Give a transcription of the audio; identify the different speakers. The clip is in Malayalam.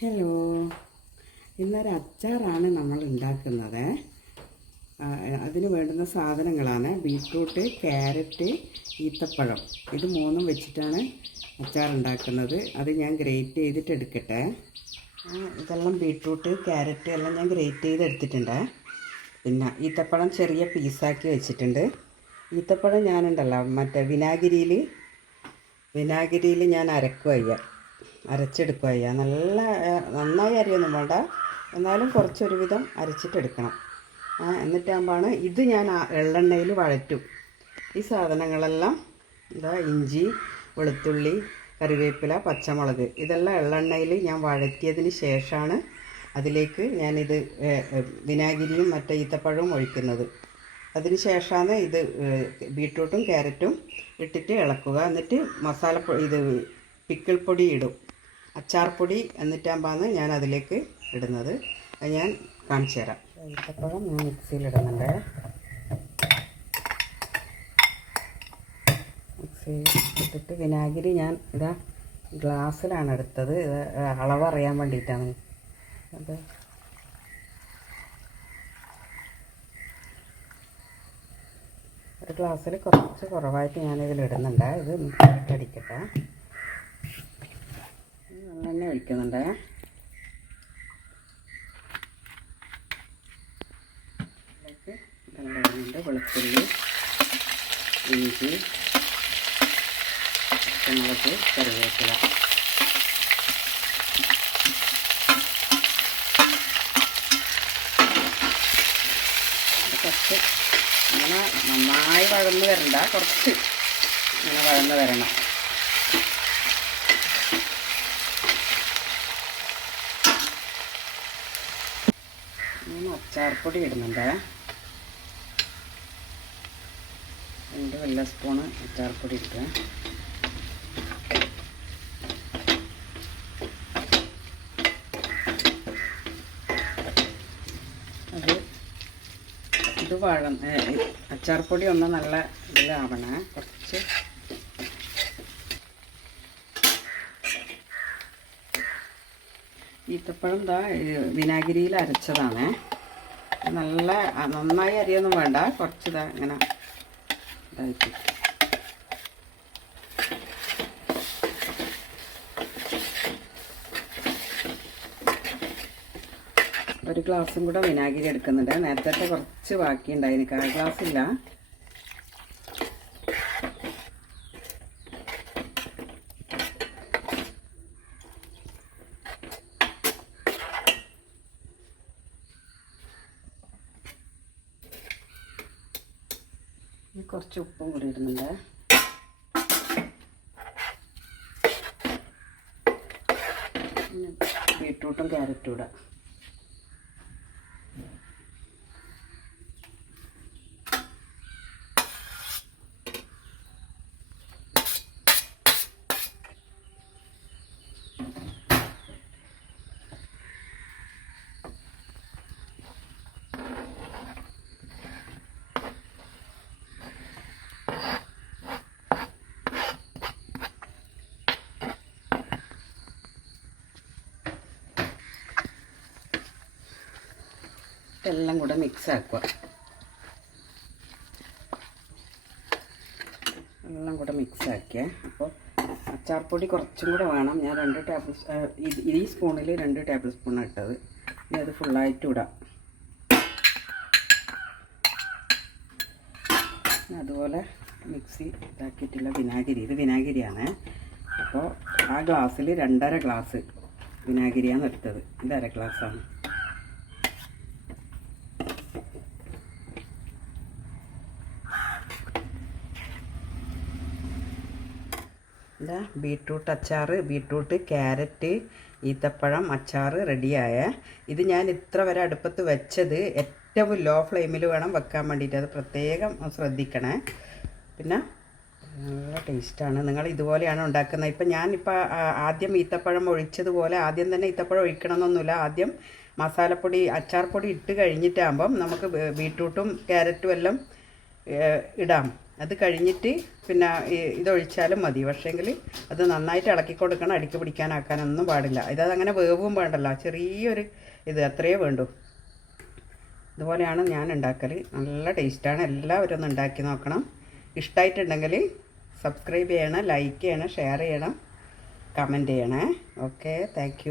Speaker 1: ഹലോ ഇന്നൊരു അച്ചാറാണ് നമ്മൾ ഉണ്ടാക്കുന്നത് അതിന് വേണ്ടുന്ന സാധനങ്ങളാണ് ബീട്രൂട്ട് ക്യാരറ്റ് ഈത്തപ്പഴം. ഇത് മൂന്നും വെച്ചിട്ടാണ് അച്ചാർ ഉണ്ടാക്കുന്നത് അത് ഞാൻ ഗ്രേറ്റ് ചെയ്തിട്ട് എടുക്കട്ടെ. ഇതെല്ലാം ബീട്രൂട്ട് ക്യാരറ്റ് എല്ലാം ഞാൻ ഗ്രേറ്റ് ചെയ്ത് എടുത്തിട്ടുണ്ട് പിന്നെ ഈത്തപ്പഴം ചെറിയ പീസാക്കി വെച്ചിട്ടുണ്ട്. ഈത്തപ്പഴം ഞാനുണ്ടല്ലോ മറ്റേ വിനാഗിരിയിൽ വിനാഗിരിയിൽ ഞാൻ അരക്കുക അരച്ചെടുക്കുക ചെയ്യുക. നല്ല നന്നായി അരിയൊന്നും വേണ്ട. എന്നാലും കുറച്ചൊരു വിധം അരച്ചിട്ടെടുക്കണം. ആ, എന്നിട്ടാകുമ്പോഴാണ് ഇത് ഞാൻ എള്ളെണ്ണയിൽ വഴറ്റും. ഈ സാധനങ്ങളെല്ലാം ഇതാ ഇഞ്ചി വെളുത്തുള്ളി കറിവേപ്പില പച്ചമുളക് ഇതെല്ലാം എള്ളെണ്ണയിൽ ഞാൻ വഴറ്റിയതിന് ശേഷമാണ് അതിലേക്ക് ഞാനിത് വിനാഗിരിയും മറ്റേ ഈത്തപ്പഴവും ഒഴിക്കുന്നത്. അതിന് ശേഷമാണ് ഇത് ബീട്രൂട്ടും ക്യാരറ്റും ഇട്ടിട്ട് ഇളക്കുക. എന്നിട്ട് മസാല ഇത് പിക്കിൾ പൊടി ഇടും. അച്ചാർ എന്നിട്ടാകുമ്പോൾ ഞാൻ അതിലേക്ക് ഇടുന്നത്. അത് ഞാൻ കാണിച്ചു തരാം. ഈത്തപ്പഴം ഞാൻ മിക്സിയിൽ ഇടുന്നുണ്ട്. മിക്സിയിൽ ഇട്ടിട്ട് വിനാഗിരി ഞാൻ ഇതാ ഗ്ലാസ്സിലാണ് എടുത്തത്. ഇത് അളവ് അറിയാൻ വേണ്ടിയിട്ടാണ്. അത് ഒരു ഗ്ലാസ്സിൽ കുറച്ച് കുറവായിട്ട് ഞാനിതിൽ ഇടുന്നുണ്ട്. ഇത് മിക്സിയിട്ട് നല്ലെണ്ണ ഒഴിക്കുന്നുണ്ട്. ഇടുന്നുണ്ട് വെളുത്തുള്ളി ഇഞ്ചി പച്ചമുളക് കറിവേപ്പില. കുറച്ച് അങ്ങനെ നന്നായി വഴന്ന് വരണ്ട കുറച്ച് ഇങ്ങനെ വഴന്ന് വരണം. മൂന്ന് അച്ചാർപ്പൊടി ഇടുന്നുണ്ട്. രണ്ട് വെള്ള സ്പൂണ് അച്ചാർപ്പൊടി ഇട്ട്. അത് ഇത് വഴ അച്ചാർപ്പൊടി ഒന്ന് നല്ല ഇതിലാവണേ. കുറച്ച് ഈത്തപ്പഴം ദാ വിനാഗിരിയിൽ അരച്ചതാണ്. നല്ല നന്നായി അരിയൊന്നും വേണ്ട. കുറച്ച് ഇതാ ഇങ്ങനെ ഇതായിട്ട്. ഒരു ഗ്ലാസും കൂടെ വിനാഗിരി എടുക്കുന്നുണ്ട്. നേരത്തെ കുറച്ച് ബാക്കി ഉണ്ടായിന് കാൽ ഗ്ലാസ് ഇല്ല. ഇനി കുറച്ച് ഉപ്പും കൂടി ഇടുന്നുണ്ട്. ബീട്രൂട്ടും ക്യാരറ്റും ഇടാം. എല്ലാം കൂടെ മിക്സ് ആക്കുക എല്ലാം കൂടെ മിക്സ് ആക്കിയേ അപ്പോൾ അച്ചാർപ്പൊടി കുറച്ചും കൂടെ വേണം. ഞാൻ രണ്ട് ടേബിൾ ഈ സ്പൂണിൽ രണ്ട് ടേബിൾ സ്പൂണാണ് ഇട്ടത്. ഇനി അത് ഫുള്ളായിട്ട് ഇടാം. അതുപോലെ മിക്സി ഇതാക്കിയിട്ടുള്ള വിനാഗിരി. ഇത് വിനാഗിരിയാണ്. അപ്പോൾ ആ ഗ്ലാസ്സിൽ രണ്ടര ഗ്ലാസ് വിനാഗിരിയാണ് എടുത്തത്. ഇത് അര ഗ്ലാസ്സാണ്. ഇതാ ബീട്രൂട്ട് അച്ചാർ ബീട്രൂട്ട് ക്യാരറ്റ് ഈത്തപ്പഴം അച്ചാർ റെഡിയായ. ഇത് ഞാൻ ഇത്ര വരെ അടുപ്പത്ത് വെച്ചത് ഏറ്റവും ലോ ഫ്ലെയിമിൽ വേണം വെക്കാൻ വേണ്ടിയിട്ട്. അത് പ്രത്യേകം ശ്രദ്ധിക്കണേ. പിന്നെ നല്ല ടേസ്റ്റാണ്. നിങ്ങൾ ഇതുപോലെയാണ് ഉണ്ടാക്കുന്നത്. ഇപ്പം ഞാനിപ്പോൾ ആദ്യം ഈത്തപ്പഴം ഒഴിച്ചതുപോലെ ആദ്യം തന്നെ ഈത്തപ്പഴം ഒഴിക്കണമെന്നൊന്നുമില്ല. ആദ്യം മസാലപ്പൊടി അച്ചാർപ്പൊടി ഇട്ട് കഴിഞ്ഞിട്ടാകുമ്പം നമുക്ക് ബീട്രൂട്ടും ക്യാരറ്റും എല്ലാം ഇടാം. അത് കഴിഞ്ഞിട്ട് പിന്നെ ഇതൊഴിച്ചാലും മതി. പക്ഷേങ്കിൽ അത് നന്നായിട്ട് ഇളക്കി കൊടുക്കണം അടിക്ക് പിടിക്കാനാക്കാനൊന്നും പാടില്ല. ഇത് അങ്ങനെ വേവും വേണ്ടല്ലോ. ചെറിയൊരു ഇത് അത്രയേ വേണ്ടൂ. ഇതുപോലെയാണ് ഞാൻ ഉണ്ടാക്കൽ നല്ല ടേസ്റ്റാണ്. എല്ലാവരും ഒന്ന് ഉണ്ടാക്കി നോക്കണം. ഇഷ്ടമായിട്ടുണ്ടെങ്കിൽ സബ്സ്ക്രൈബ് ചെയ്യണം ലൈക്ക് ചെയ്യണം ഷെയർ ചെയ്യണം കമന്റ് ചെയ്യണേ. ഓക്കെ. താങ്ക്